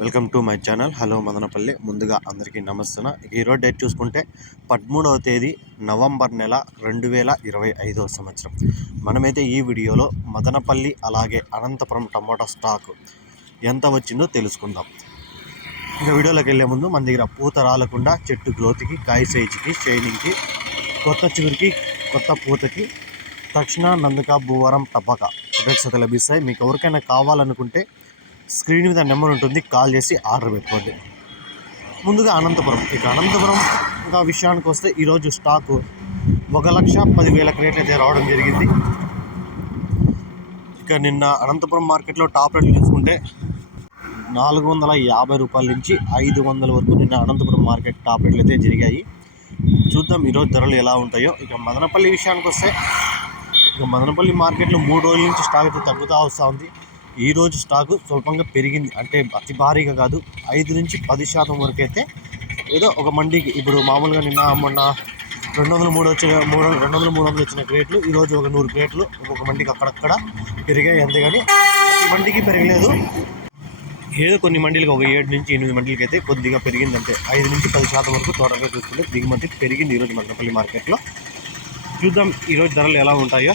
Welcome to my channel. Hello Madanapalle. ముందుగా అందరికీ నమస్తున్న ఈరోజు డేట్ చూసుకుంటే పదమూడవ తేదీ నవంబర్ నెల రెండు వేల ఇరవై ఐదవ సంవత్సరం. మనమైతే ఈ వీడియోలో మదనపల్లి అలాగే అనంతపురం టమాటా స్టాక్ ఎంత వచ్చిందో తెలుసుకుందాం. ఇక వీడియోలోకి వెళ్ళే ముందు మన దగ్గర పూత రాలకుండా చెట్టు గ్రోత్కి కాయ సైజుకి షైనింగ్కి కొత్త చిగురికి కొత్త పూతకి తక్షణ నందుక భూవరం టపక ప్రొడక్ట్స్ అయితే లభిస్తాయి. మీకు ఎవరికైనా కావాలనుకుంటే స్క్రీన్ మీద నెంబర్ ఉంటుంది కాల్ చేసి ఆర్డర్ పెట్టుకోండి. ముందుగా అనంతపురం. ఇక అనంతపురం ఇంకా విషయానికి వస్తే ఈరోజు స్టాకు ఒక లక్ష పదివేల క్రేట్లు అయితే రావడం జరిగింది. ఇక నిన్న అనంతపురం మార్కెట్లో టాప్ రేట్లు చూసుకుంటే నాలుగు వందల యాభై రూపాయల నుంచి ఐదు వందల వరకు నిన్న అనంతపురం మార్కెట్ టాప్ రేట్లు అయితే జరిగాయి. చూద్దాం ఈరోజు ధరలు ఎలా ఉంటాయో. ఇక మదనపల్లి విషయానికి వస్తే ఇక మదనపల్లి మార్కెట్లో మూడు రోజుల నుంచి స్టాక్ అయితే తగ్గుతూ వస్తూ ఉంది ఈ రోజు స్టాకు స్వల్పంగా పెరిగింది. అంటే అతి భారీగా కాదు ఐదు నుంచి పది శాతం వరకు అయితే ఏదో ఒక మండికి ఇప్పుడు మామూలుగా నిన్న మొన్న రెండు వందలు మూడు వచ్చిన మూడు రెండు వందల మూడు వందలు వచ్చిన క్రేట్లు ఈరోజు ఒక నూరు క్రేట్లు ఒక్కొక్క మండికి అక్కడక్కడ పెరిగాయి. అంతేగాని ప్రతి మండికి పెరగలేదు. ఏదో కొన్ని మండీలకు ఒక ఏడు నుంచి ఎనిమిది మండీలకి అయితే కొద్దిగా పెరిగింది. అంతే ఐదు నుంచి పది శాతం వరకు టోటల్గా చూసుకుంటే దిగుమతి పెరిగింది ఈరోజు మదనపల్లి మార్కెట్లో. చూద్దాం ఈరోజు ధరలు ఎలా ఉంటాయో.